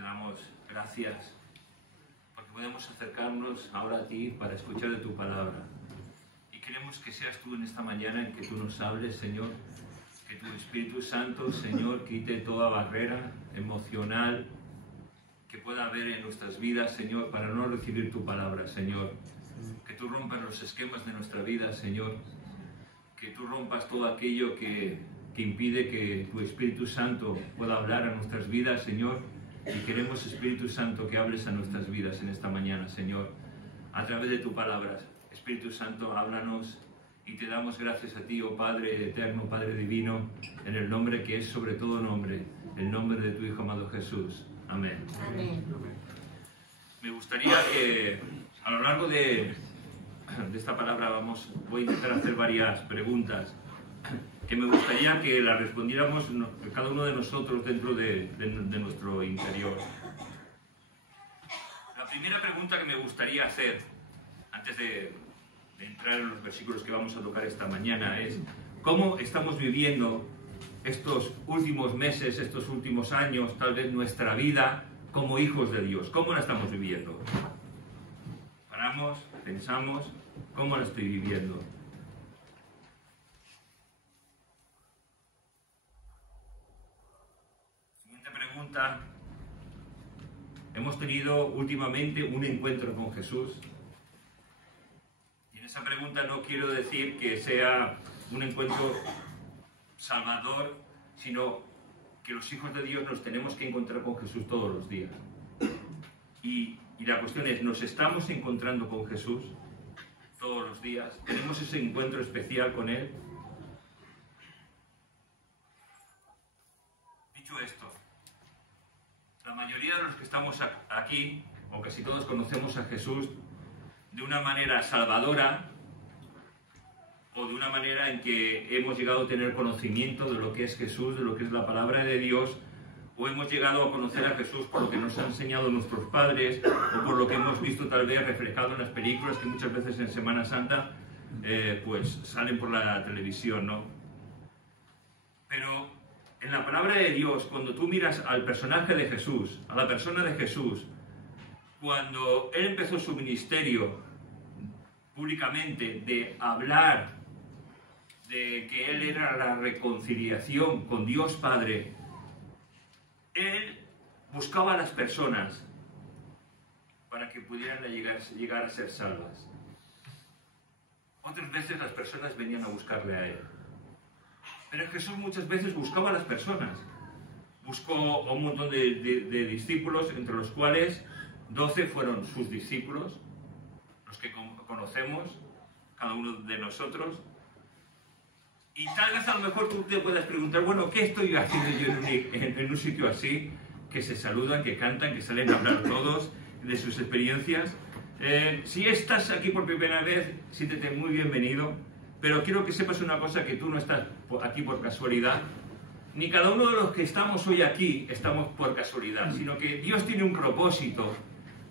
te damos gracias porque podemos acercarnos ahora a ti para escuchar de tu palabra. Y queremos que seas tú en esta mañana en que tú nos hables, Señor, que tu Espíritu Santo, Señor, quite toda barrera emocional que pueda haber en nuestras vidas, Señor, para no recibir tu palabra, Señor. Que tú rompas los esquemas de nuestra vida, Señor. Que tú rompas todo aquello que impide que tu Espíritu Santo pueda hablar a nuestras vidas, Señor. Y queremos, Espíritu Santo, que hables a nuestras vidas en esta mañana, Señor, a través de tu palabra. Espíritu Santo, háblanos y te damos gracias a ti, oh Padre eterno, Padre divino, en el nombre que es sobre todo nombre, el nombre de tu Hijo amado Jesús. Amén. Amén. Me gustaría que a lo largo de esta palabra voy a intentar hacer varias preguntas que me gustaría que las respondiéramos cada uno de nosotros dentro de nuestro interior. La primera pregunta que me gustaría hacer, antes de entrar en los versículos que vamos a tocar esta mañana, es ¿cómo estamos viviendo estos últimos meses, estos últimos años, tal vez nuestra vida como hijos de Dios? ¿Cómo la estamos viviendo? Paramos, pensamos, ¿cómo la estoy viviendo? Pregunta. Hemos tenido últimamente un encuentro con Jesús. Y en esa pregunta no quiero decir que sea un encuentro salvador, sino que los hijos de Dios nos tenemos que encontrar con Jesús todos los días. Y la cuestión es, ¿nos estamos encontrando con Jesús todos los días? ¿Tenemos ese encuentro especial con Él? Dicho esto, la mayoría de los que estamos aquí, o casi todos, conocemos a Jesús de una manera salvadora o de una manera en que hemos llegado a tener conocimiento de lo que es Jesús, de lo que es la palabra de Dios, o hemos llegado a conocer a Jesús por lo que nos han enseñado nuestros padres o por lo que hemos visto tal vez reflejado en las películas que muchas veces en Semana Santa pues salen por la televisión, ¿no? Pero en la palabra de Dios, cuando tú miras al personaje de Jesús, a la persona de Jesús, cuando Él empezó su ministerio públicamente de hablar de que Él era la reconciliación con Dios Padre, Él buscaba a las personas para que pudieran llegar a ser salvas. Otras veces las personas venían a buscarle a Él. Pero Jesús muchas veces buscaba a las personas. Buscó a un montón de discípulos, entre los cuales 12 fueron sus discípulos, los que conocemos, cada uno de nosotros. Y tal vez a lo mejor tú te puedas preguntar, bueno, ¿qué estoy haciendo yo en un sitio así? Que se saludan, que cantan, que salen a hablar todos de sus experiencias. Si estás aquí por primera vez, siéntete muy bienvenido. Pero quiero que sepas una cosa, que tú no estás aquí por casualidad, ni cada uno de los que estamos hoy aquí estamos por casualidad, sino que Dios tiene un propósito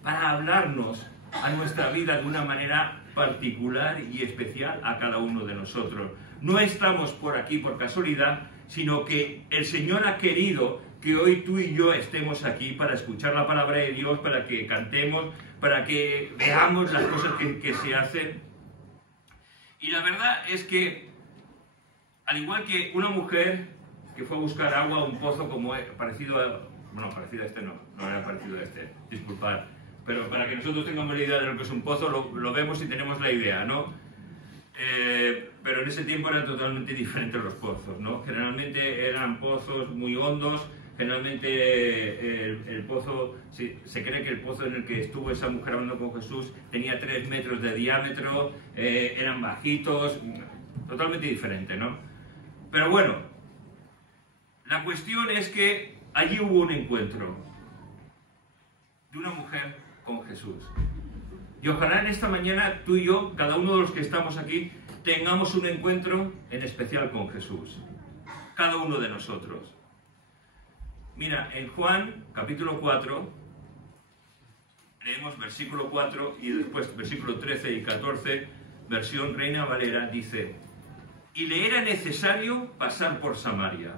para hablarnos a nuestra vida de una manera particular y especial a cada uno de nosotros. No estamos por aquí por casualidad, sino que el Señor ha querido que hoy tú y yo estemos aquí para escuchar la palabra de Dios, para que cantemos, para que veamos las cosas que se hacen. Y la verdad es que, al igual que una mujer que fue a buscar agua a un pozo como parecido a... Bueno, parecido a este no era parecido a este, disculpad. Pero para que nosotros tengamos la idea de lo que es un pozo, lo vemos y tenemos la idea, ¿no? Pero en ese tiempo eran totalmente diferentes los pozos, ¿no? Generalmente eran pozos muy hondos. Generalmente el pozo, se cree que el pozo en el que estuvo esa mujer hablando con Jesús tenía 3 metros de diámetro, eran bajitos, totalmente diferente, ¿no? Pero bueno, la cuestión es que allí hubo un encuentro de una mujer con Jesús. Y ojalá en esta mañana tú y yo, cada uno de los que estamos aquí, tengamos un encuentro en especial con Jesús. Cada uno de nosotros. Mira, en Juan, capítulo 4, leemos versículo 4 y después versículo 13 y 14, versión Reina Valera, dice: y le era necesario pasar por Samaria.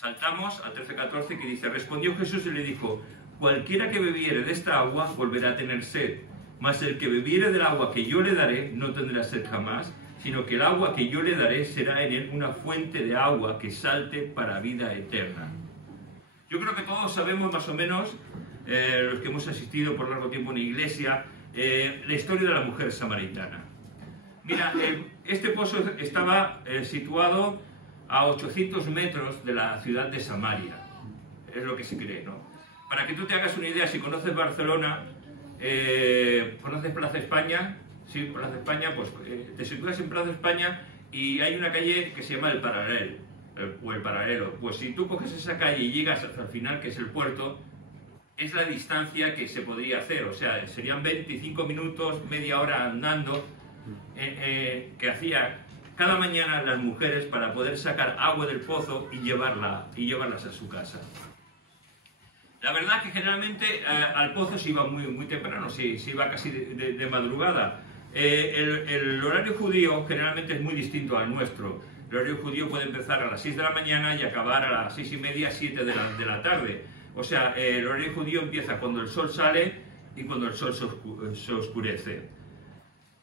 Saltamos al 13:14 que dice: respondió Jesús y le dijo: cualquiera que bebiere de esta agua volverá a tener sed, mas el que bebiere del agua que yo le daré no tendrá sed jamás, sino que el agua que yo le daré será en él una fuente de agua que salte para vida eterna. Yo creo que todos sabemos más o menos, los que hemos asistido por largo tiempo a una iglesia, la historia de la mujer samaritana. Mira, este pozo estaba situado a 800 metros de la ciudad de Samaria, es lo que se cree, ¿no? Para que tú te hagas una idea, si conoces Barcelona, ¿conoces Plaza España? Sí, Plaza España, pues te sitúas en Plaza España y hay una calle que se llama El Paralelo. Pues si tú coges esa calle y llegas hasta el final, que es el puerto, es la distancia que se podría hacer. O sea, serían 25 minutos, media hora andando, que hacía cada mañana las mujeres para poder sacar agua del pozo y llevarlas a su casa. La verdad que generalmente al pozo se iba muy temprano, se iba casi de madrugada. El horario judío generalmente es muy distinto al nuestro. El horario judío puede empezar a las 6 de la mañana y acabar a las 6:30, 7 de la tarde. O sea, el horario judío empieza cuando el sol sale y cuando el sol se oscurece.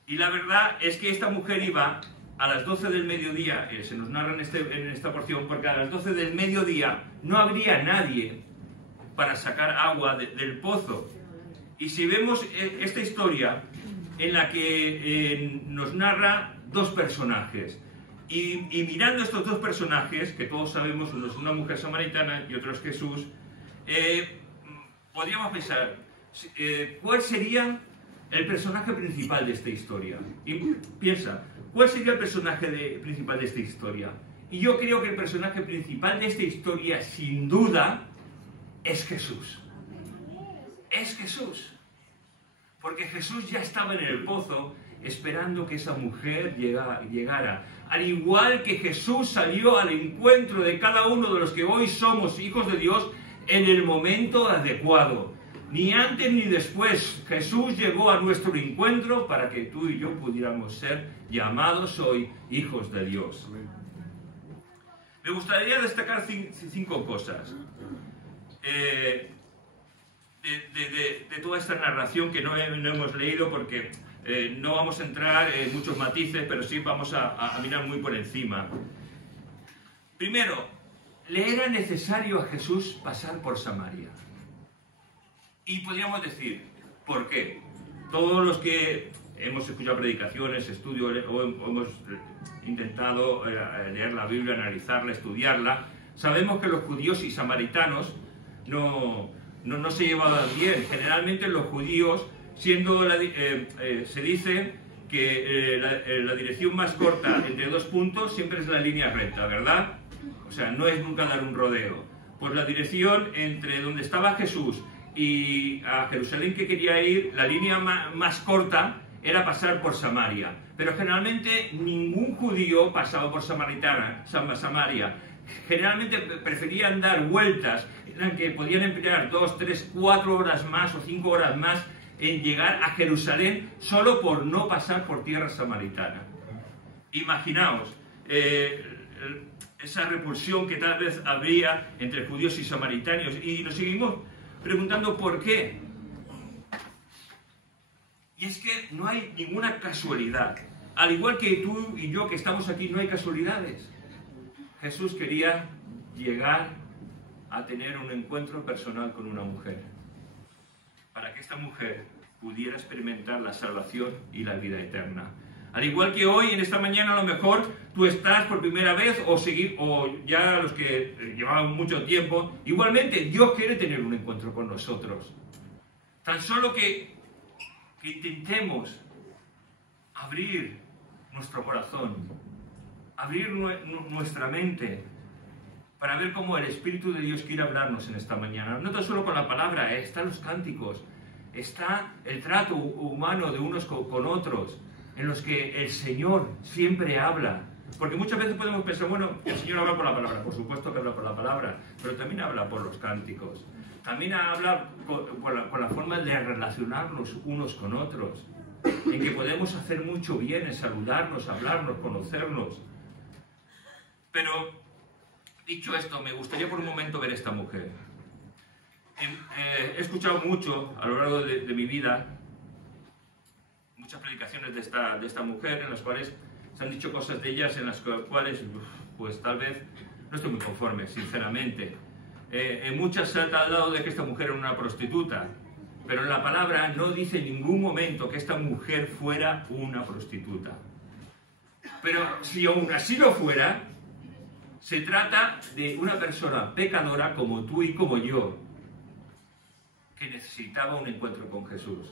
Y la verdad es que esta mujer iba a las 12 del mediodía, se nos narra en esta porción, porque a las 12 del mediodía no habría nadie para sacar agua del pozo. Y si vemos esta historia en la que nos narra dos personajes, y mirando estos dos personajes, que todos sabemos, uno es una mujer samaritana y otro es Jesús, podríamos pensar, ¿cuál sería el personaje principal de esta historia? Y piensa, ¿cuál sería el personaje principal de esta historia? Y yo creo que el personaje principal de esta historia, sin duda, es Jesús. Es Jesús. Porque Jesús ya estaba en el pozo esperando que esa mujer llegara. Al igual que Jesús salió al encuentro de cada uno de los que hoy somos hijos de Dios en el momento adecuado. Ni antes ni después. Jesús llegó a nuestro encuentro para que tú y yo pudiéramos ser llamados hoy hijos de Dios. Me gustaría destacar 5 cosas de toda esta narración que no hemos leído, porque no vamos a entrar en muchos matices, pero sí vamos a mirar muy por encima. Primero, le era necesario a Jesús pasar por Samaria. Y podríamos decir, ¿por qué? Todos los que hemos escuchado predicaciones, estudios, o hemos intentado leer la Biblia, analizarla, estudiarla, sabemos que los judíos y samaritanos no se llevaban bien. Generalmente los judíos, se dice que la dirección más corta entre 2 puntos siempre es la línea recta, ¿verdad? O sea, no es nunca dar un rodeo. Pues la dirección entre donde estaba Jesús y a Jerusalén que quería ir, la línea más corta era pasar por Samaria. Pero generalmente ningún judío pasaba por Samaria. Generalmente preferían dar vueltas en las que podían emplear 2, 3, 4 horas más o 5 horas más en llegar a Jerusalén solo por no pasar por tierra samaritana. Imaginaos esa repulsión que tal vez habría entre judíos y samaritanos, y nos seguimos preguntando por qué. Y es que no hay ninguna casualidad. Al igual que tú y yo que estamos aquí, no hay casualidades. Jesús quería llegar a tener un encuentro personal con una mujer, para que esta mujer pudiera experimentar la salvación y la vida eterna. Al igual que hoy, en esta mañana, a lo mejor tú estás por primera vez, o ya los que llevaban mucho tiempo, igualmente Dios quiere tener un encuentro con nosotros. Tan solo que intentemos abrir nuestro corazón, abrir nuestra mente, para ver cómo el Espíritu de Dios quiere hablarnos en esta mañana. No tan solo con la palabra, están los cánticos, está el trato humano de unos con otros, en los que el Señor siempre habla. Porque muchas veces podemos pensar, bueno, el Señor habla por la palabra, por supuesto que habla por la palabra, pero también habla por los cánticos. También habla por la forma de relacionarnos unos con otros, en que podemos hacer mucho bien en saludarnos, hablarnos, conocernos. Pero Dicho esto, me gustaría por un momento ver esta mujer. He escuchado mucho a lo largo de mi vida muchas predicaciones de esta mujer en las cuales se han dicho cosas de ellas en las cuales pues tal vez no estoy muy conforme, sinceramente. En muchas se ha hablado de que esta mujer era una prostituta, pero en la palabra no dice en ningún momento que esta mujer fuera una prostituta. Pero si aún así lo fuera, se trata de una persona pecadora como tú y como yo, que necesitaba un encuentro con Jesús.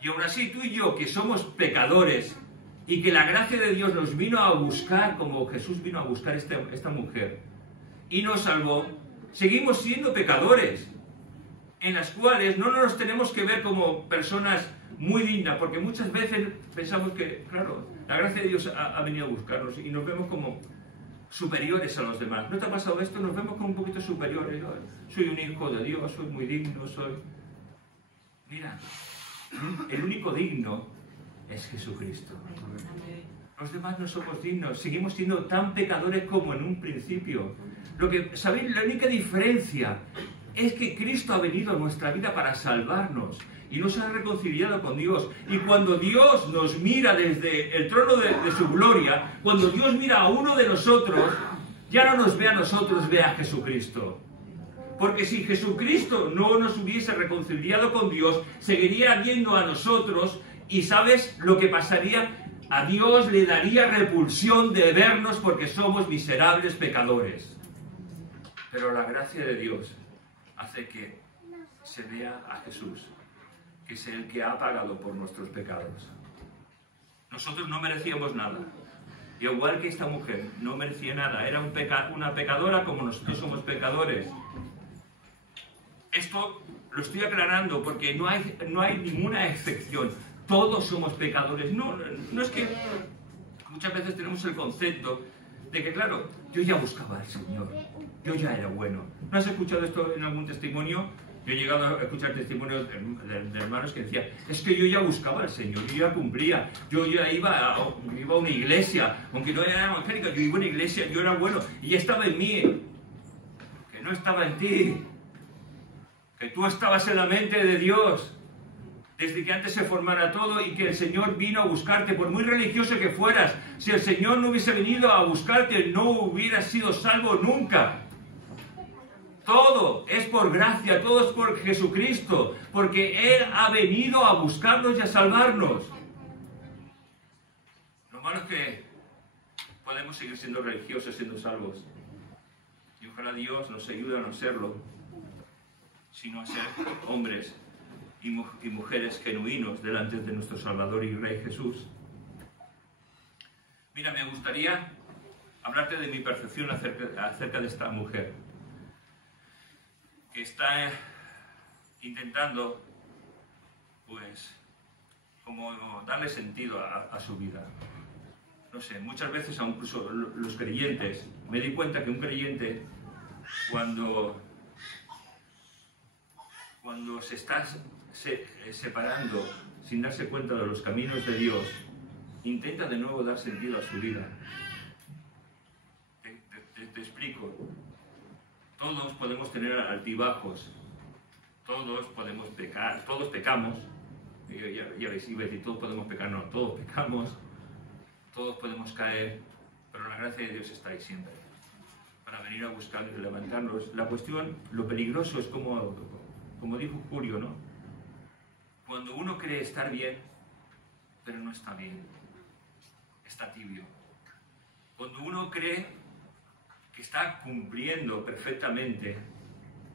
Y aún así tú y yo, que somos pecadores, y que la gracia de Dios nos vino a buscar, como Jesús vino a buscar esta mujer, y nos salvó, seguimos siendo pecadores, en las cuales no nos tenemos que ver como personas muy dignas, porque muchas veces pensamos que, claro, la gracia de Dios ha venido a buscarnos, y nos vemos como superiores a los demás. ¿No te ha pasado esto? Nos vemos como un poquito superiores. ¿No? Soy un hijo de Dios, soy muy digno, soy... Mira, el único digno es Jesucristo. Los demás no somos dignos, seguimos siendo tan pecadores como en un principio. ¿Sabéis? La única diferencia es que Cristo ha venido a nuestra vida para salvarnos y nos ha reconciliado con Dios. Y cuando Dios nos mira desde el trono de su gloria, cuando Dios mira a uno de nosotros, ya no nos ve a nosotros, ve a Jesucristo. Porque si Jesucristo no nos hubiese reconciliado con Dios, seguiría viendo a nosotros y ¿sabes lo que pasaría? A Dios le daría repulsión de vernos porque somos miserables pecadores. Pero la gracia de Dios hace que se vea a Jesús, que es el que ha pagado por nuestros pecados. Nosotros no merecíamos nada. Y igual que esta mujer no merecía nada, era una pecadora como nosotros somos pecadores. Esto lo estoy aclarando porque no hay ninguna excepción. Todos somos pecadores. No es que muchas veces tenemos el concepto de que, claro, yo ya buscaba al Señor, yo ya era bueno. ¿No has escuchado esto en algún testimonio? Yo he llegado a escuchar testimonios de hermanos que decían, es que yo ya buscaba al Señor, yo ya cumplía, yo ya iba a una iglesia, aunque no era evangélica, yo iba a una iglesia, yo era bueno, y ya estaba en mí, que no estaba en ti, que tú estabas en la mente de Dios, desde que antes se formara todo y que el Señor vino a buscarte, por muy religioso que fueras. Si el Señor no hubiese venido a buscarte, no hubieras sido salvo nunca. Todo es por gracia, todo es por Jesucristo, porque Él ha venido a buscarnos y a salvarnos. Lo malo es que podemos seguir siendo religiosos, siendo salvos. Y ojalá Dios nos ayude a no serlo, sino a ser hombres y mujeres genuinos delante de nuestro Salvador y Rey Jesús. Mira, me gustaría hablarte de mi percepción acerca de esta mujer, que está intentando, pues, como darle sentido a su vida. No sé, muchas veces, incluso los creyentes, me di cuenta que un creyente, cuando se está separando sin darse cuenta de los caminos de Dios, intenta de nuevo dar sentido a su vida. Te explico. Todos podemos tener altibajos, todos podemos pecar, todos pecamos. Ya veis, iba a decir, todos podemos pecar, no, todos pecamos, todos podemos caer, pero la gracia de Dios está ahí siempre, para venir a buscarnos y levantarnos. La cuestión, lo peligroso es como dijo Julio, ¿no? Cuando uno cree estar bien, pero no está bien, está tibio. Cuando uno cree que está cumpliendo perfectamente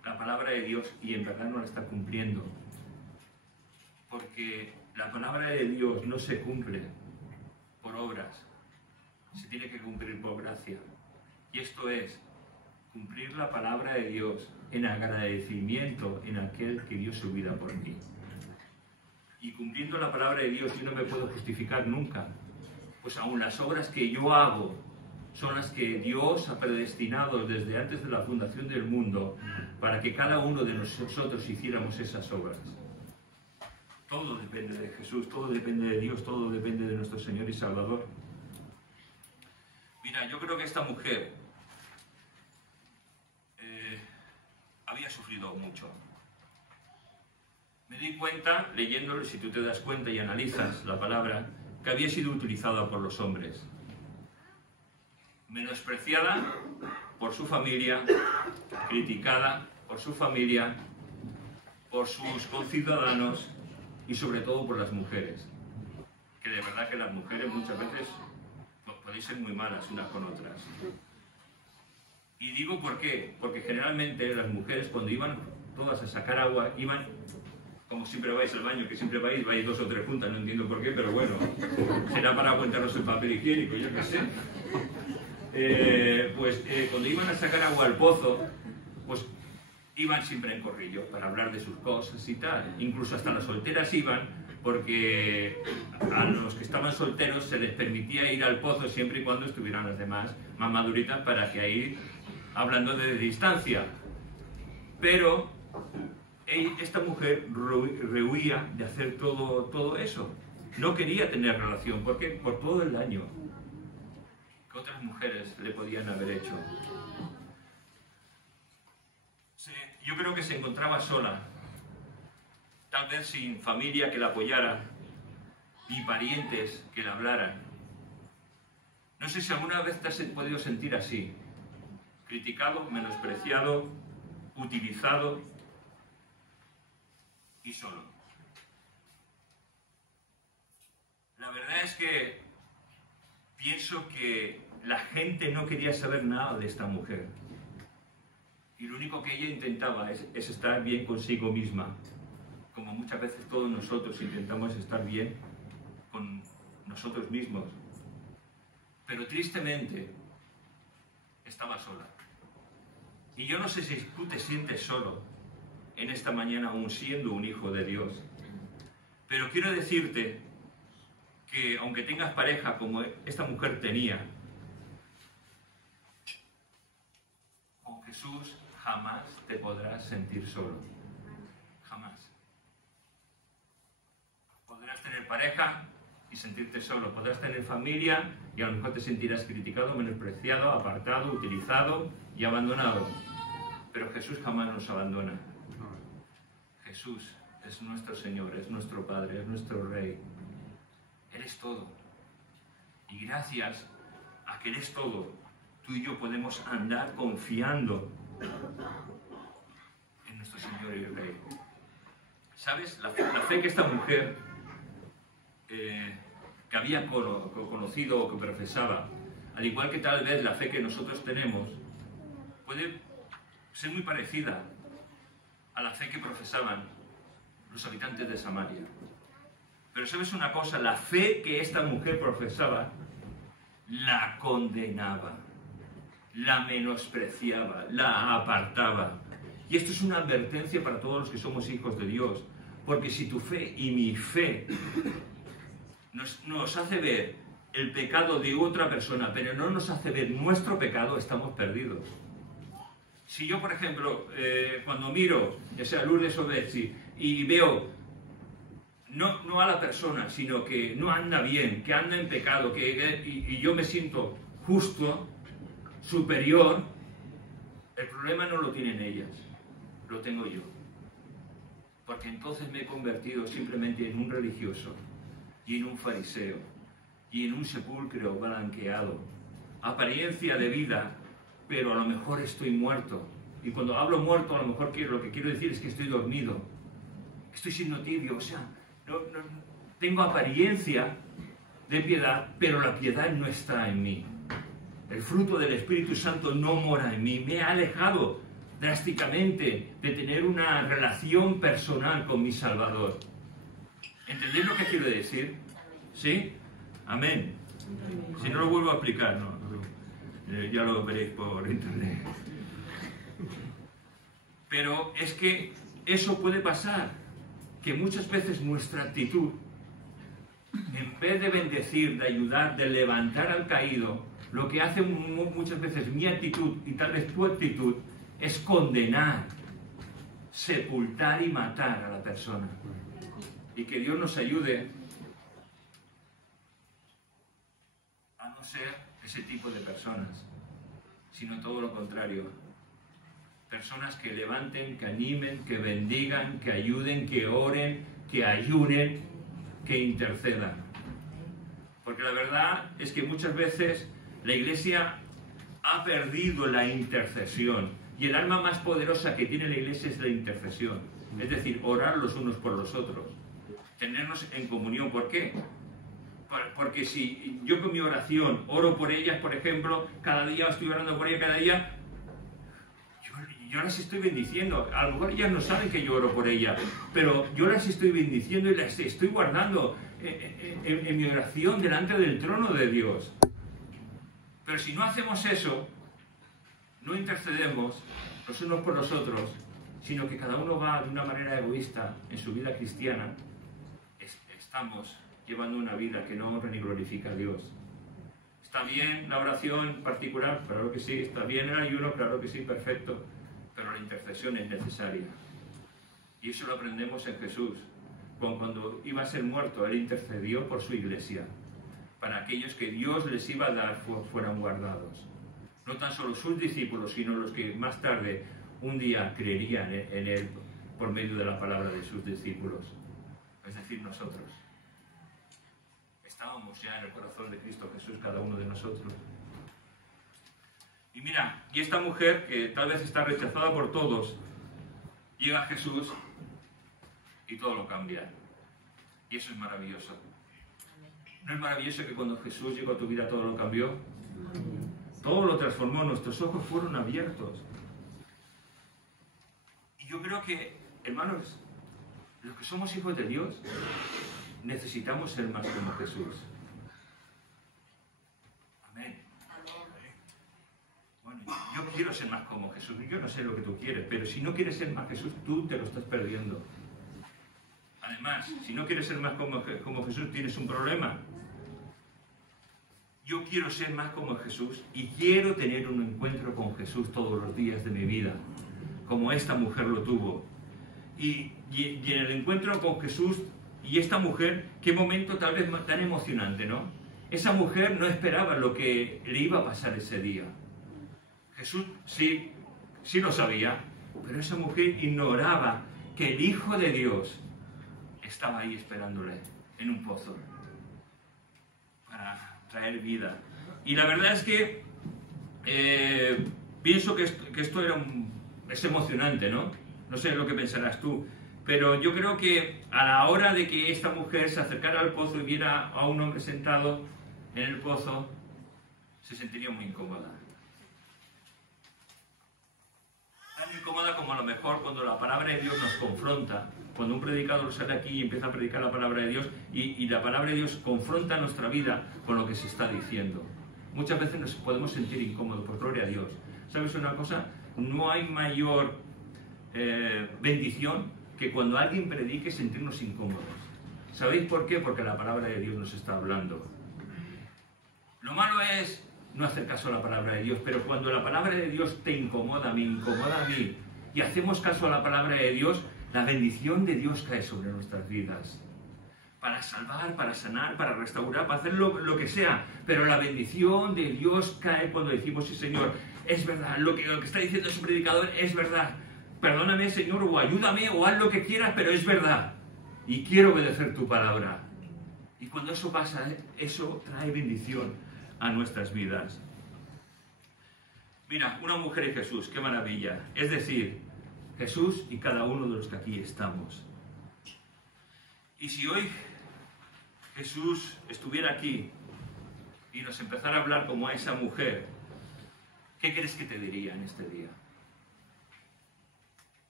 la palabra de Dios y en verdad no la está cumpliendo, porque la palabra de Dios no se cumple por obras, se tiene que cumplir por gracia. Y esto es cumplir la palabra de Dios en agradecimiento en aquel que dio su vida por mí. Y cumpliendo la palabra de Dios yo no me puedo justificar nunca, pues aún las obras que yo hago son las que Dios ha predestinado desde antes de la fundación del mundo para que cada uno de nosotros hiciéramos esas obras. Todo depende de Jesús, todo depende de Dios, todo depende de nuestro Señor y Salvador. Mira, yo creo que esta mujer había sufrido mucho. Me di cuenta, leyéndolo, si tú te das cuenta y analizas la palabra, que había sido utilizada por los hombres. Menospreciada por su familia, criticada por su familia, por sus conciudadanos y sobre todo por las mujeres. Que de verdad que las mujeres muchas veces podéis ser muy malas unas con otras. Y digo por qué, porque generalmente las mujeres cuando iban todas a sacar agua, iban, como siempre vais al baño, que siempre vais 2 o 3 juntas, no entiendo por qué, pero bueno, será para aguantaros el papel higiénico, yo qué sé. Cuando iban a sacar agua al pozo, pues iban siempre en corrillo para hablar de sus cosas y tal. Incluso hasta las solteras iban, porque a los que estaban solteros se les permitía ir al pozo siempre y cuando estuvieran las demás más maduritas para que ahí, hablando de distancia. Pero esta mujer rehuía de hacer todo eso. No quería tener relación, porque por todo el daño que otras mujeres le podían haber hecho. Yo creo que se encontraba sola, tal vez sin familia que la apoyara, ni parientes que la hablaran. No sé si alguna vez te has podido sentir así, criticado, menospreciado, utilizado y solo. La verdad es que pienso que la gente no quería saber nada de esta mujer. Y lo único que ella intentaba es estar bien consigo misma, como muchas veces todos nosotros intentamos estar bien con nosotros mismos. Pero tristemente estaba sola. Y yo no sé si tú te sientes solo en esta mañana aún siendo un hijo de Dios. Pero quiero decirte que aunque tengas pareja como esta mujer tenía, con Jesús jamás te podrás sentir solo. Jamás. Podrás tener pareja y sentirte solo. Podrás tener familia y a lo mejor te sentirás criticado, menospreciado, apartado, utilizado y abandonado. Pero Jesús jamás nos abandona. Jesús es nuestro Señor, es nuestro Padre, es nuestro Rey. Eres todo. Y gracias a que eres todo, tú y yo podemos andar confiando en nuestro Señor y Rey. ¿Sabes? La fe que esta mujer que había conocido o que profesaba, al igual que tal vez la fe que nosotros tenemos, puede ser muy parecida a la fe que profesaban los habitantes de Samaria. Pero ¿sabes una cosa? La fe que esta mujer profesaba la condenaba, la menospreciaba, la apartaba. Y esto es una advertencia para todos los que somos hijos de Dios, porque si tu fe y mi fe nos hace ver el pecado de otra persona, pero no nos hace ver nuestro pecado, estamos perdidos. Si yo, por ejemplo, cuando miro, ya sea Lourdes o Betsy, y veo no a la persona, sino que no anda bien, que anda en pecado, y yo me siento justo, superior, el problema no lo tienen ellas, lo tengo yo. Porque entonces me he convertido simplemente en un religioso, y en un fariseo, y en un sepulcro blanqueado, apariencia de vida, pero a lo mejor estoy muerto. Y cuando hablo muerto, a lo mejor lo que quiero decir es que estoy dormido, estoy siendo tibio, o sea, no, tengo apariencia de piedad, pero la piedad no está en mí. El fruto del Espíritu Santo no mora en mí. Me ha alejado drásticamente de tener una relación personal con mi Salvador. ¿Entendéis lo que quiero decir? ¿Sí? Amén. Si no lo vuelvo a explicar, no. Ya lo veréis por internet. Pero es que eso puede pasar, que muchas veces nuestra actitud, en vez de bendecir, de ayudar, de levantar al caído, lo que hace muchas veces mi actitud y tal vez tu actitud es condenar, sepultar y matar a la persona. Y que Dios nos ayude a no ser ese tipo de personas, sino todo lo contrario. Personas que levanten, que animen, que bendigan, que ayuden, que oren, que ayunen, que intercedan. Porque la verdad es que muchas veces la Iglesia ha perdido la intercesión. Y el arma más poderosa que tiene la Iglesia es la intercesión. Es decir, orar los unos por los otros. Tenernos en comunión. ¿Por qué? Porque si yo con mi oración oro por ellas, por ejemplo, cada día estoy orando por ellas, cada día, yo las estoy bendiciendo. A lo mejor ellas no saben que yo oro por ellas, pero yo las estoy bendiciendo y las estoy guardando en mi oración delante del trono de Dios. Pero si no hacemos eso, no intercedemos los unos por los otros, sino que cada uno va de una manera egoísta en su vida cristiana, estamos llevando una vida que no honra ni glorifica a Dios. ¿Está bien la oración particular? Claro que sí. ¿Está bien el ayuno? Claro que sí, perfecto. Pero la intercesión es necesaria. Y eso lo aprendemos en Jesús. Cuando iba a ser muerto, Él intercedió por su iglesia, para aquellos que Dios les iba a dar fueran guardados. No tan solo sus discípulos, sino los que más tarde, un día, creerían en Él por medio de la palabra de sus discípulos. Es decir, nosotros. Estábamos ya en el corazón de Cristo Jesús, cada uno de nosotros. Y mira, y esta mujer, que tal vez está rechazada por todos, llega a Jesús y todo lo cambia. Y eso es maravilloso. ¿No es maravilloso que cuando Jesús llegó a tu vida todo lo cambió? Todo lo transformó, nuestros ojos fueron abiertos. Y yo creo que, hermanos, los que somos hijos de Dios, necesitamos ser más como Jesús. Amén. Bueno, yo quiero ser más como Jesús. Yo no sé lo que tú quieres, pero si no quieres ser más Jesús, tú te lo estás perdiendo. Además, si no quieres ser más como Jesús, tienes un problema. Yo quiero ser más como Jesús y quiero tener un encuentro con Jesús todos los días de mi vida, como esta mujer lo tuvo. Y en el encuentro con Jesús y esta mujer, qué momento tal vez tan emocionante, ¿no? Esa mujer no esperaba lo que le iba a pasar ese día. Jesús sí lo sabía, pero esa mujer ignoraba que el Hijo de Dios estaba ahí esperándole en un pozo para traer vida. Y la verdad es que pienso que esto es emocionante, ¿no? No sé lo que pensarás tú, pero yo creo que a la hora de que esta mujer se acercara al pozo y viera a un hombre sentado en el pozo, se sentiría muy incómoda. Tan incómoda como a lo mejor cuando la palabra de Dios nos confronta, cuando un predicador sale aquí y empieza a predicar la palabra de Dios y la palabra de Dios confronta nuestra vida con lo que se está diciendo. Muchas veces nos podemos sentir incómodos, por gloria a Dios. ¿Sabes una cosa? No hay mayor bendición que cuando alguien predique sentirnos incómodos. ¿Sabéis por qué? Porque la palabra de Dios nos está hablando. Lo malo es no hacer caso a la palabra de Dios, pero cuando la palabra de Dios te incomoda, me incomoda a mí, y hacemos caso a la palabra de Dios, la bendición de Dios cae sobre nuestras vidas. Para salvar, para sanar, para restaurar, para hacer lo que sea. Pero la bendición de Dios cae cuando decimos, sí, Señor, es verdad, lo que está diciendo ese predicador es verdad. Perdóname, Señor, o ayúdame, o haz lo que quieras, pero es verdad. Y quiero obedecer tu palabra. Y cuando eso pasa, eso trae bendición a nuestras vidas. Mira, una mujer y Jesús, qué maravilla. Es decir, Jesús y cada uno de los que aquí estamos. Y si hoy Jesús estuviera aquí y nos empezara a hablar como a esa mujer, ¿qué crees que te diría en este día?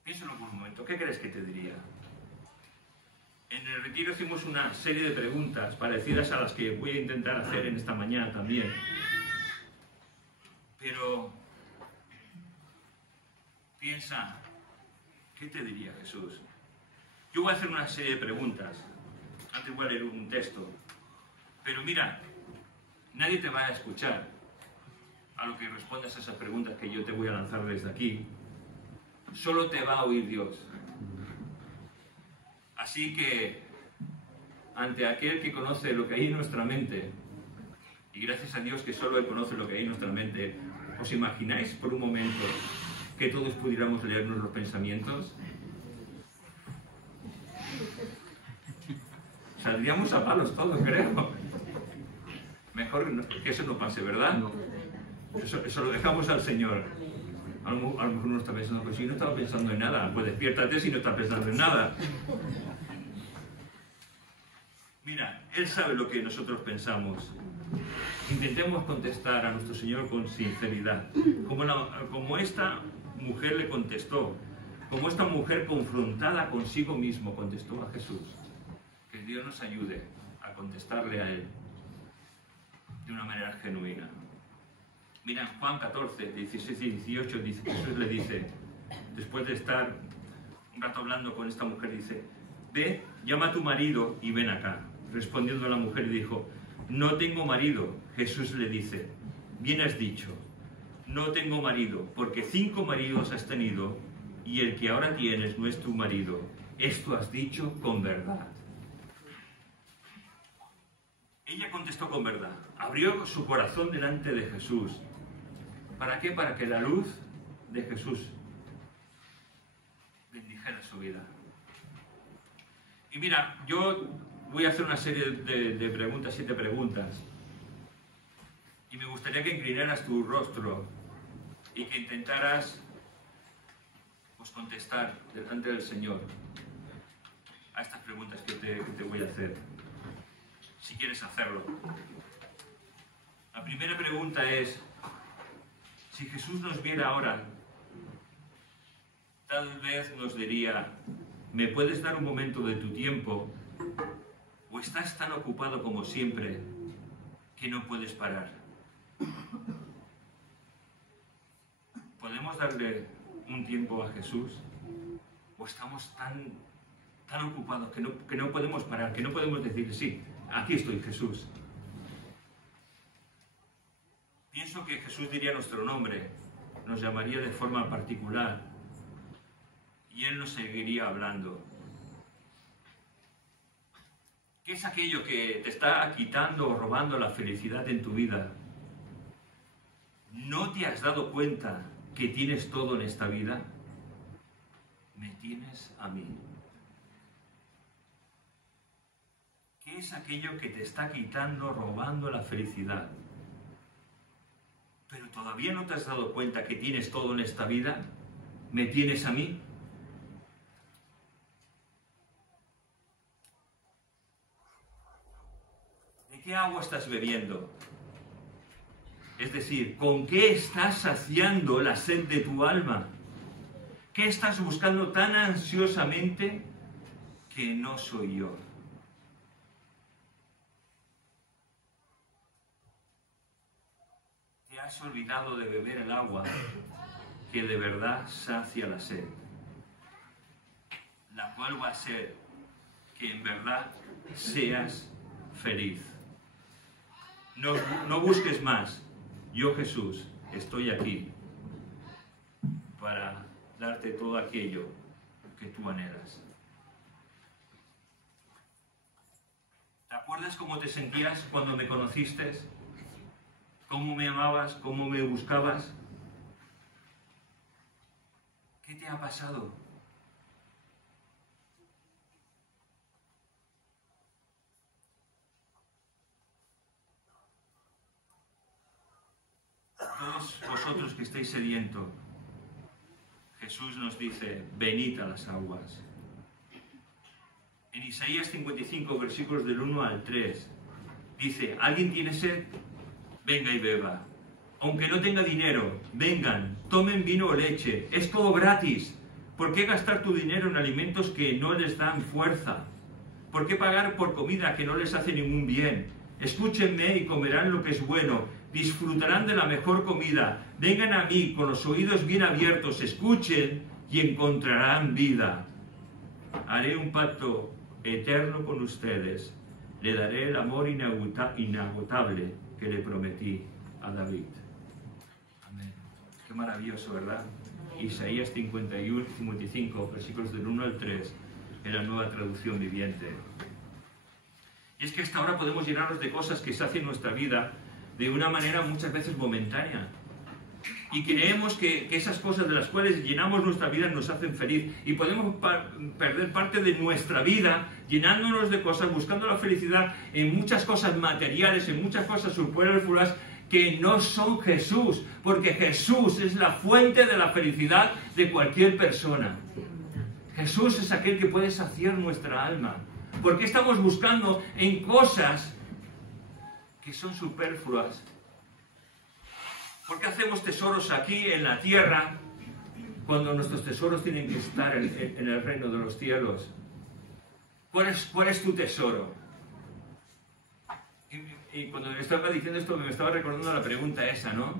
Piénsalo por un momento, ¿qué crees que te diría? En el retiro hicimos una serie de preguntas parecidas a las que voy a intentar hacer en esta mañana también. Pero piensa, ¿qué te diría Jesús? Yo voy a hacer una serie de preguntas. Antes voy a leer un texto. Pero mira, nadie te va a escuchar a lo que respondas a esas preguntas que yo te voy a lanzar desde aquí. Solo te va a oír Dios. Así que, ante aquel que conoce lo que hay en nuestra mente, y gracias a Dios que solo Él conoce lo que hay en nuestra mente, ¿os imagináis por un momento que todos pudiéramos leernos los pensamientos? Saldríamos a palos todos, creo. Mejor que eso no pase, ¿verdad? Eso lo dejamos al Señor. A lo mejor uno está pensando, pues si no estaba pensando en nada, pues despiértate si no estás pensando en nada. Mira, Él sabe lo que nosotros pensamos. Intentemos contestar a nuestro Señor con sinceridad, como esta mujer le contestó, como esta mujer confrontada consigo mismo contestó a Jesús. Que Dios nos ayude a contestarle a Él de una manera genuina. Mira, en Juan 14, 16 y 18, Jesús le dice, después de estar un rato hablando con esta mujer, dice, ve, llama a tu marido y ven acá. Respondiendo la mujer dijo, no tengo marido. Jesús le dice, bien has dicho, no tengo marido, porque 5 maridos has tenido y el que ahora tienes no es tu marido. Esto has dicho con verdad. Ella contestó con verdad, abrió su corazón delante de Jesús. ¿Para qué? Para que la luz de Jesús bendijera su vida. Y mira, yo voy a hacer una serie de preguntas, 7 preguntas. Y me gustaría que inclinaras tu rostro y que intentaras pues, contestar delante del Señor a estas preguntas que te voy a hacer, si quieres hacerlo. La primera pregunta es, si Jesús nos viera ahora, tal vez nos diría, ¿me puedes dar un momento de tu tiempo? ¿O estás tan ocupado como siempre que no puedes parar? ¿Podemos darle un tiempo a Jesús? ¿O estamos tan ocupados que no podemos parar, que no podemos decir, sí, aquí estoy, Jesús? Pienso que Jesús diría nuestro nombre, nos llamaría de forma particular y Él nos seguiría hablando. ¿Qué es aquello que te está quitando o robando la felicidad en tu vida? ¿No te has dado cuenta que tienes todo en esta vida? Me tienes a mí. ¿Qué es aquello que te está quitando, robando la felicidad? ¿Pero todavía no te has dado cuenta que tienes todo en esta vida? ¿Me tienes a mí? ¿De qué agua estás bebiendo? Es decir, ¿con qué estás saciando la sed de tu alma? ¿Qué estás buscando tan ansiosamente que no soy yo? Te has olvidado de beber el agua que de verdad sacia la sed, la cual va a ser que en verdad seas feliz. No busques más. Yo, Jesús, estoy aquí para darte todo aquello que tú anhelas. ¿Te acuerdas cómo te sentías cuando me conociste? ¿Cómo me amabas? ¿Cómo me buscabas? ¿Qué te ha pasado? Todos vosotros que estáis sedientos, Jesús nos dice, venid a las aguas. En Isaías 55, versículos del 1 al 3, dice, ¿alguien tiene sed? Venga y beba. Aunque no tenga dinero, vengan, tomen vino o leche, es todo gratis. ¿Por qué gastar tu dinero en alimentos que no les dan fuerza? ¿Por qué pagar por comida que no les hace ningún bien? Escúchenme y comerán lo que es bueno, disfrutarán de la mejor comida. Vengan a mí con los oídos bien abiertos, escuchen y encontrarán vida. Haré un pacto eterno con ustedes. Le daré el amor inagotable que le prometí a David. Amén. Qué maravilloso, ¿verdad? Isaías 51, 55, versículos del 1 al 3, en la Nueva Traducción Viviente. Y es que hasta ahora podemos llenarnos de cosas que sacien nuestra vida de una manera muchas veces momentánea. Y creemos que esas cosas de las cuales llenamos nuestra vida nos hacen feliz. Y podemos perder parte de nuestra vida llenándonos de cosas, buscando la felicidad en muchas cosas materiales, en muchas cosas superfluas que no son Jesús. Porque Jesús es la fuente de la felicidad de cualquier persona. Jesús es aquel que puede saciar nuestra alma. ¿Por qué estamos buscando en cosas que son superfluas? ¿Por qué hacemos tesoros aquí en la tierra cuando nuestros tesoros tienen que estar en el reino de los cielos? ¿Cuál es tu tesoro? Y cuando me estaba diciendo esto me estaba recordando la pregunta esa, ¿no?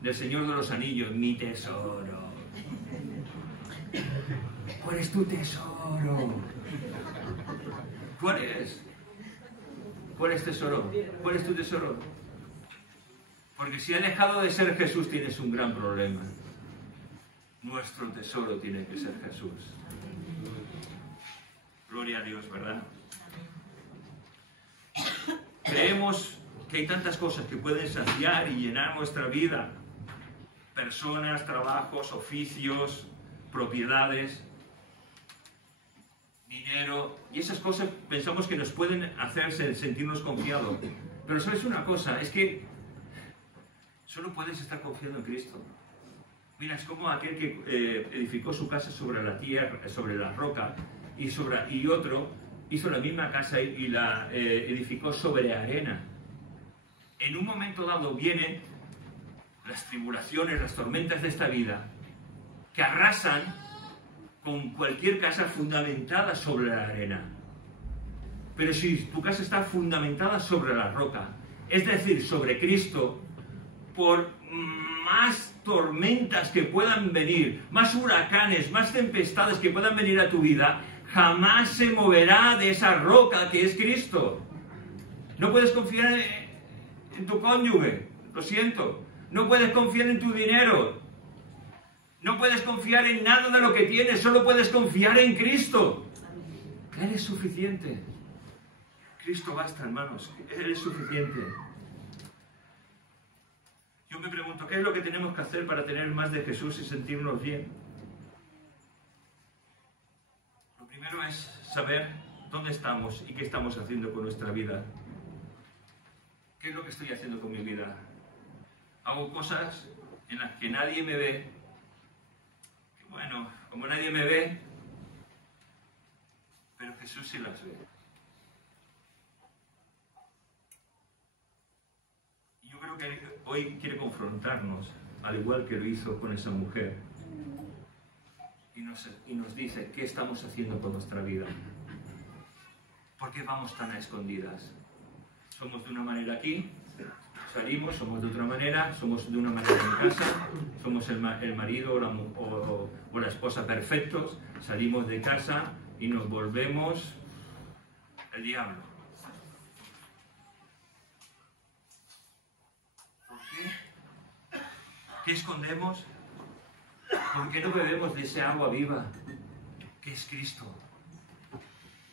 Del Señor de los Anillos, mi tesoro. ¿Cuál es tu tesoro? ¿Cuál es? ¿Cuál es tesoro? ¿Cuál es tu tesoro? Porque si ha dejado de ser Jesús tienes un gran problema. Nuestro tesoro tiene que ser Jesús. Gloria a Dios, ¿verdad? Creemos que hay tantas cosas que pueden saciar y llenar nuestra vida. Personas, trabajos, oficios, propiedades, dinero. Y esas cosas pensamos que nos pueden hacer sentirnos confiados. Pero ¿sabes una cosa? Es que solo puedes estar confiando en Cristo. Mira, es como aquel que edificó su casa sobre la tierra, sobre la roca, y otro hizo la misma casa y la edificó sobre arena. En un momento dado vienen las tribulaciones, las tormentas de esta vida, que arrasan con cualquier casa fundamentada sobre la arena. Pero si tu casa está fundamentada sobre la roca, es decir, sobre Cristo, por más tormentas que puedan venir, más huracanes, más tempestades que puedan venir a tu vida, jamás se moverá de esa roca que es Cristo. No puedes confiar en tu cónyuge, lo siento. No puedes confiar en tu dinero. No puedes confiar en nada de lo que tienes, solo puedes confiar en Cristo. Él es suficiente. Cristo basta, hermanos. Él es suficiente. Yo me pregunto, ¿qué es lo que tenemos que hacer para tener más de Jesús y sentirnos bien? Lo primero es saber dónde estamos y qué estamos haciendo con nuestra vida. ¿Qué es lo que estoy haciendo con mi vida? Hago cosas en las que nadie me ve. Que bueno, como nadie me ve, pero Jesús sí las ve. Y yo creo que hoy quiere confrontarnos, al igual que lo hizo con esa mujer. Y nos dice, ¿qué estamos haciendo con nuestra vida? ¿Por qué vamos tan a escondidas? Somos de una manera aquí, salimos, somos de otra manera, somos de una manera en casa, somos el marido o la esposa perfectos, salimos de casa y nos volvemos el diablo. ¿Por qué? ¿Qué escondemos? ¿Por qué no bebemos de ese agua viva que es Cristo?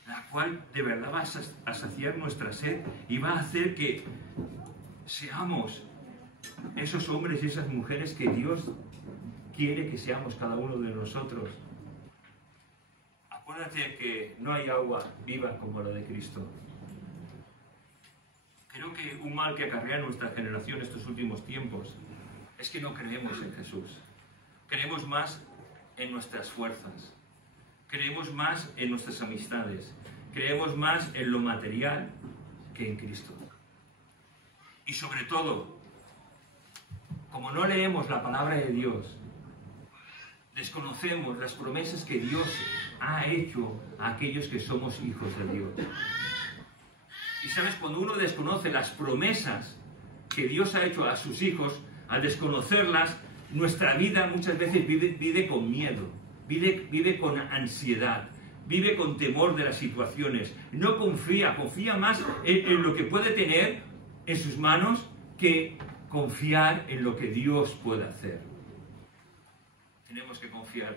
La cual de verdad va a saciar nuestra sed y va a hacer que seamos esos hombres y esas mujeres que Dios quiere que seamos cada uno de nosotros. Acuérdate que no hay agua viva como la de Cristo. Creo que un mal que acarrea nuestra generación estos últimos tiempos es que no creemos en Jesús. Creemos más en nuestras fuerzas. Creemos más en nuestras amistades. Creemos más en lo material que en Cristo. Y sobre todo, como no leemos la palabra de Dios, desconocemos las promesas que Dios ha hecho a aquellos que somos hijos de Dios. Y sabes, cuando uno desconoce las promesas que Dios ha hecho a sus hijos, al desconocerlas, nuestra vida muchas veces vive con miedo, vive con ansiedad, vive con temor de las situaciones. No confía más en lo que puede tener en sus manos que confiar en lo que Dios puede hacer. Tenemos que confiar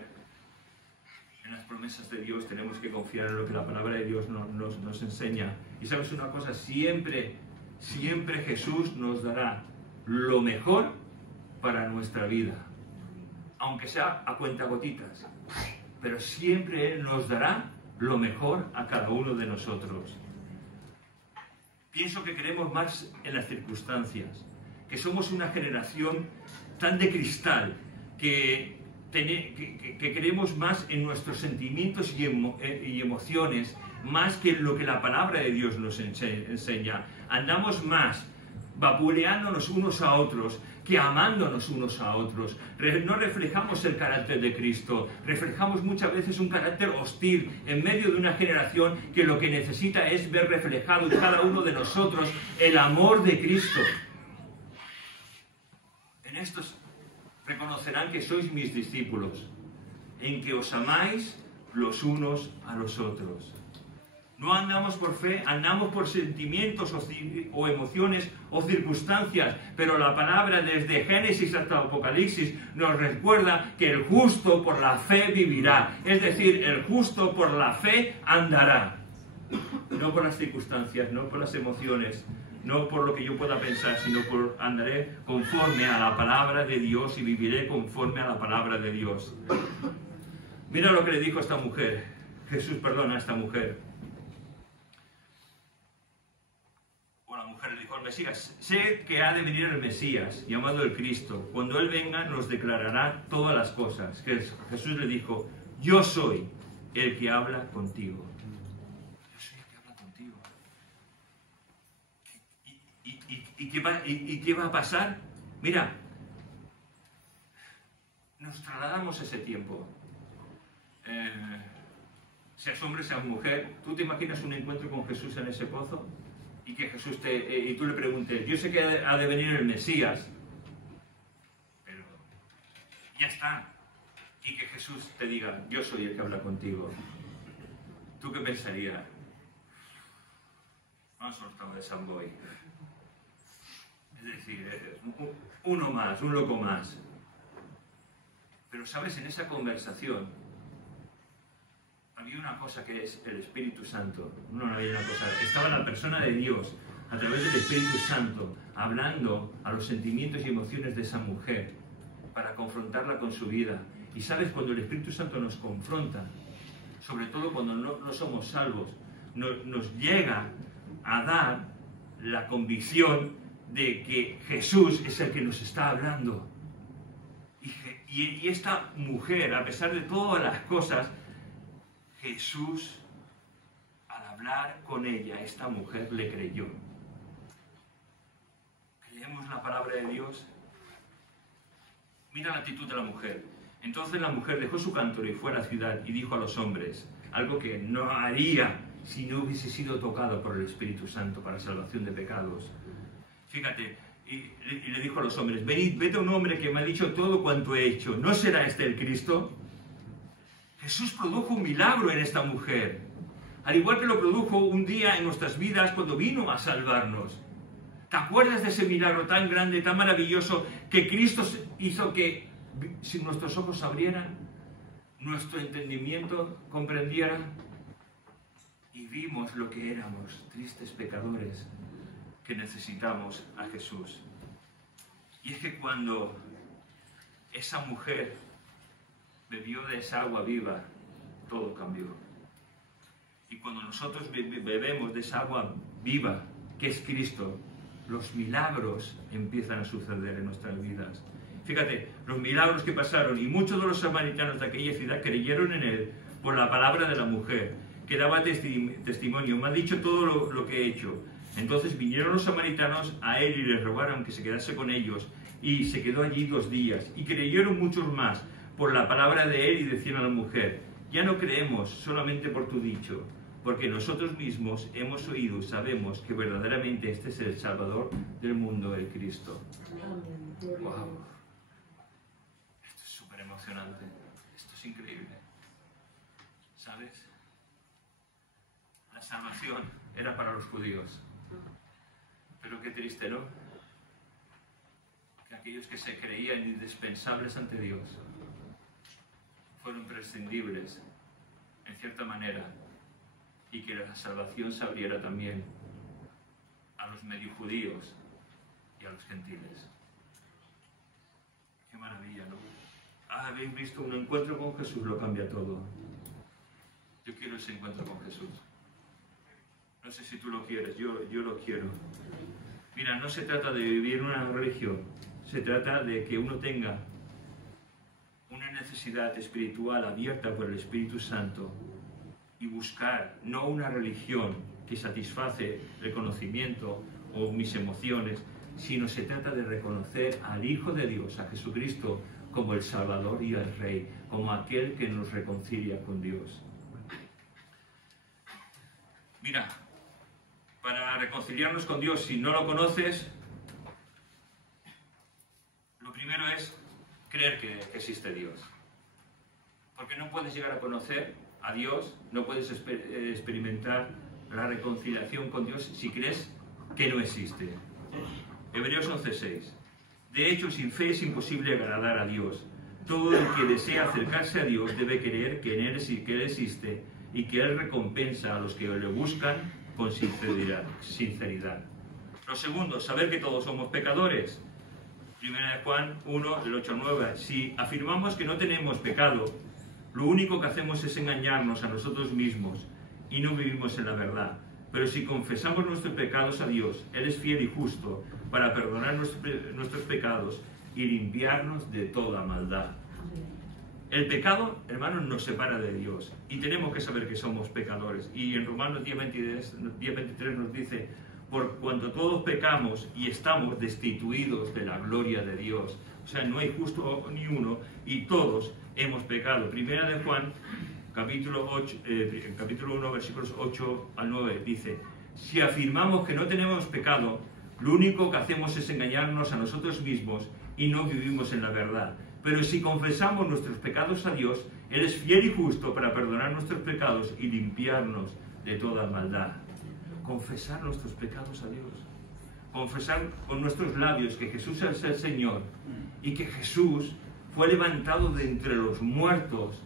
en las promesas de Dios, tenemos que confiar en lo que la palabra de Dios nos enseña. Y sabes una cosa, siempre Jesús nos dará lo mejor para nuestra vida, aunque sea a cuentagotitas, pero siempre Él nos dará lo mejor a cada uno de nosotros. Pienso que creemos más en las circunstancias, que somos una generación tan de cristal, que creemos más en nuestros sentimientos y emociones, más que en lo que la palabra de Dios nos enseña. Andamos más vapuleándonos unos a otros que amándonos unos a otros. No reflejamos el carácter de Cristo, reflejamos muchas veces un carácter hostil en medio de una generación que lo que necesita es ver reflejado en cada uno de nosotros el amor de Cristo. En estos reconocerán que sois mis discípulos, en que os amáis los unos a los otros. No andamos por fe, andamos por sentimientos o emociones o circunstancias, pero la palabra desde Génesis hasta Apocalipsis nos recuerda que el justo por la fe vivirá, es decir, el justo por la fe andará. No por las circunstancias, no por las emociones, no por lo que yo pueda pensar, sino andaré conforme a la palabra de Dios y viviré conforme a la palabra de Dios. Mira lo que le dijo a esta mujer, Jesús perdona a esta mujer. Le dijo al Mesías: sé que ha de venir el Mesías, llamado el Cristo. Cuando Él venga nos declarará todas las cosas. Jesús le dijo: yo soy el que habla contigo. Yo soy el que habla contigo. ¿Y qué va a pasar? Mira, nos trasladamos ese tiempo. Seas hombre, seas mujer, ¿tú te imaginas un encuentro con Jesús en ese pozo? Y que Jesús y tú le preguntes: yo sé que ha de venir el Mesías, pero ya está. Y que Jesús te diga: yo soy el que habla contigo. ¿Tú qué pensarías? Vamos soltado de San Boy. Es decir, uno más, un loco más. Pero sabes, en esa conversación había una cosa que es el Espíritu Santo. No había una cosa. Estaba la persona de Dios a través del Espíritu Santo hablando a los sentimientos y emociones de esa mujer para confrontarla con su vida. Y sabes, cuando el Espíritu Santo nos confronta, sobre todo cuando no somos salvos, nos llega a dar la convicción de que Jesús es el que nos está hablando. Y esta mujer, a pesar de todas las cosas, Jesús, al hablar con ella, esta mujer le creyó. ¿Creemos la palabra de Dios? Mira la actitud de la mujer. Entonces la mujer dejó su cántaro y fue a la ciudad y dijo a los hombres, algo que no haría si no hubiese sido tocado por el Espíritu Santo para salvación de pecados. Fíjate, y le dijo a los hombres: venid, vete a un hombre que me ha dicho todo cuanto he hecho. ¿No será este el Cristo? Jesús produjo un milagro en esta mujer, al igual que lo produjo un día en nuestras vidas cuando vino a salvarnos. ¿Te acuerdas de ese milagro tan grande, tan maravilloso, que Cristo hizo que, si nuestros ojos se abrieran, nuestro entendimiento comprendiera y vimos lo que éramos, tristes pecadores que necesitamos a Jesús? Y es que cuando esa mujer bebió de esa agua viva, todo cambió. Y cuando nosotros bebemos de esa agua viva, que es Cristo, los milagros empiezan a suceder en nuestras vidas. Fíjate, los milagros que pasaron, y muchos de los samaritanos de aquella ciudad creyeron en Él por la palabra de la mujer, que daba testimonio: me ha dicho todo lo que he hecho. Entonces vinieron los samaritanos a Él y le rogaron que se quedase con ellos, y se quedó allí 2 días. Y creyeron muchos más por la palabra de Él, y decían a la mujer: ya no creemos solamente por tu dicho, porque nosotros mismos hemos oído y sabemos que verdaderamente este es el Salvador del mundo, el Cristo. Wow. Esto es súper emocionante, esto es increíble. ¿Sabes? La salvación era para los judíos, pero qué triste, ¿no? Que aquellos que se creían indispensables ante Dios fueron prescindibles, en cierta manera, y que la salvación se abriera también a los medio judíos y a los gentiles. Qué maravilla, ¿no? Habéis visto, un encuentro con Jesús lo cambia todo. Yo quiero ese encuentro con Jesús. No sé si tú lo quieres, yo lo quiero. Mira, no se trata de vivir una religión, se trata de que uno tenga una necesidad espiritual abierta por el Espíritu Santo y buscar no una religión que satisface el conocimiento o mis emociones, sino se trata de reconocer al Hijo de Dios, a Jesucristo, como el Salvador y el Rey, como aquel que nos reconcilia con Dios. Mira, para reconciliarnos con Dios, si no lo conoces, lo primero es creer que existe Dios. Porque no puedes llegar a conocer a Dios, no puedes experimentar la reconciliación con Dios si crees que no existe. Hebreos 11:6. De hecho, sin fe es imposible agradar a Dios. Todo el que desea acercarse a Dios debe creer que en Él existe y que Él recompensa a los que le buscan con sinceridad. Lo segundo, saber que todos somos pecadores. 1 Juan 1, del 8 al 9. Si afirmamos que no tenemos pecado, lo único que hacemos es engañarnos a nosotros mismos y no vivimos en la verdad. Pero si confesamos nuestros pecados a Dios, Él es fiel y justo para perdonar nuestros pecados y limpiarnos de toda maldad. El pecado, hermanos, nos separa de Dios y tenemos que saber que somos pecadores. Y en Romanos 10:23 nos dice: por cuanto todos pecamos y estamos destituidos de la gloria de Dios. O sea, no hay justo ni uno y todos hemos pecado. Primera de Juan, capítulo 1, versículos 8 al 9, dice: si afirmamos que no tenemos pecado, lo único que hacemos es engañarnos a nosotros mismos y no vivimos en la verdad. Pero si confesamos nuestros pecados a Dios, Él es fiel y justo para perdonar nuestros pecados y limpiarnos de toda maldad. Confesar nuestros pecados a Dios. Confesar con nuestros labios que Jesús es el Señor y que Jesús fue levantado de entre los muertos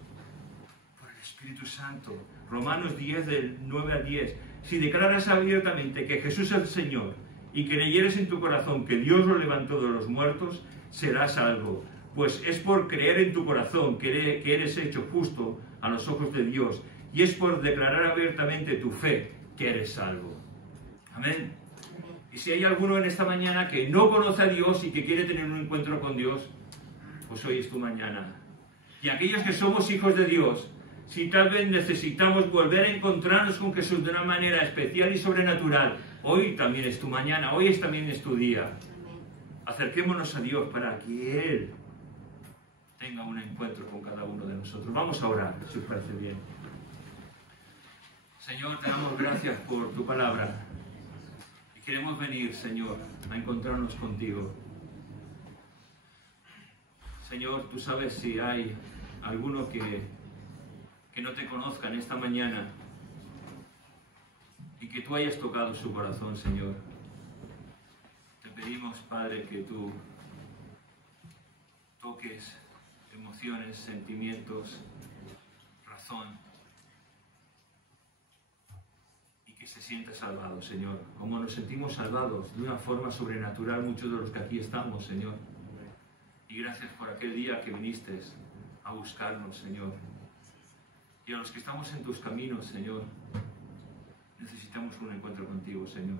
por el Espíritu Santo. Romanos 10, del 9 al 10. Si declaras abiertamente que Jesús es el Señor y creyeres en tu corazón que Dios lo levantó de los muertos, serás salvo. Pues es por creer en tu corazón que eres hecho justo a los ojos de Dios, y es por declarar abiertamente tu fe que eres salvo. Amén. Y si hay alguno en esta mañana que no conoce a Dios y que quiere tener un encuentro con Dios, pues hoy es tu mañana. Y aquellos que somos hijos de Dios, si tal vez necesitamos volver a encontrarnos con Jesús de una manera especial y sobrenatural, hoy también es tu mañana, también es tu día. Acerquémonos a Dios para que Él tenga un encuentro con cada uno de nosotros. Vamos a orar, si os parece bien. Señor, te damos gracias por tu palabra. Y queremos venir, Señor, a encontrarnos contigo. Señor, tú sabes si hay alguno que no te conozca en esta mañana y que tú hayas tocado su corazón, Señor. Te pedimos, Padre, que tú toques emociones, sentimientos, razón, y que se sienta salvado, Señor. Como nos sentimos salvados de una forma sobrenatural muchos de los que aquí estamos, Señor. Y gracias por aquel día que viniste a buscarnos, Señor. Y a los que estamos en tus caminos, Señor, necesitamos un encuentro contigo, Señor.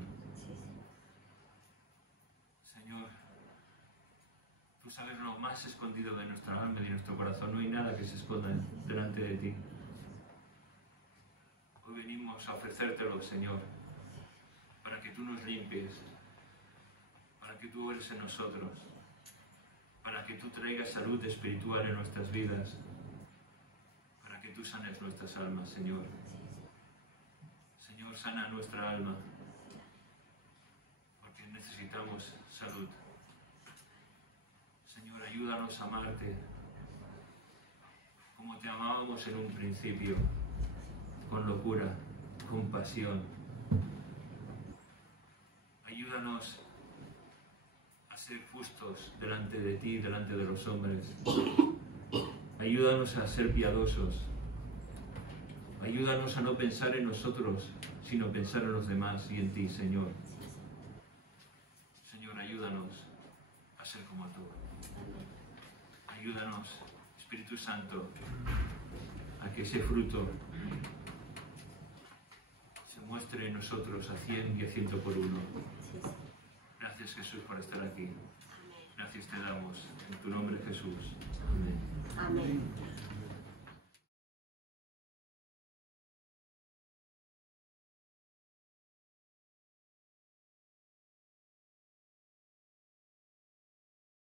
Señor, tú sabes lo más escondido de nuestra alma y de nuestro corazón. No hay nada que se esconda delante de ti. Hoy venimos a ofrecértelo, Señor, para que tú nos limpies, para que tú eres en nosotros, para que tú traigas salud espiritual en nuestras vidas, para que tú sanes nuestras almas, Señor. Señor, sana nuestra alma, porque necesitamos salud. Señor, ayúdanos a amarte como te amábamos en un principio, con locura, con pasión. Ayúdanos a ser justos delante de ti, delante de los hombres. Ayúdanos a ser piadosos. Ayúdanos a no pensar en nosotros, sino pensar en los demás y en ti, Señor. Señor, ayúdanos a ser como tú. Ayúdanos, Espíritu Santo, a que ese fruto se muestre en nosotros a 100 y a 100 por uno. Gracias, Jesús, por estar aquí. Gracias te damos. En tu nombre, Jesús. Amén. Amén.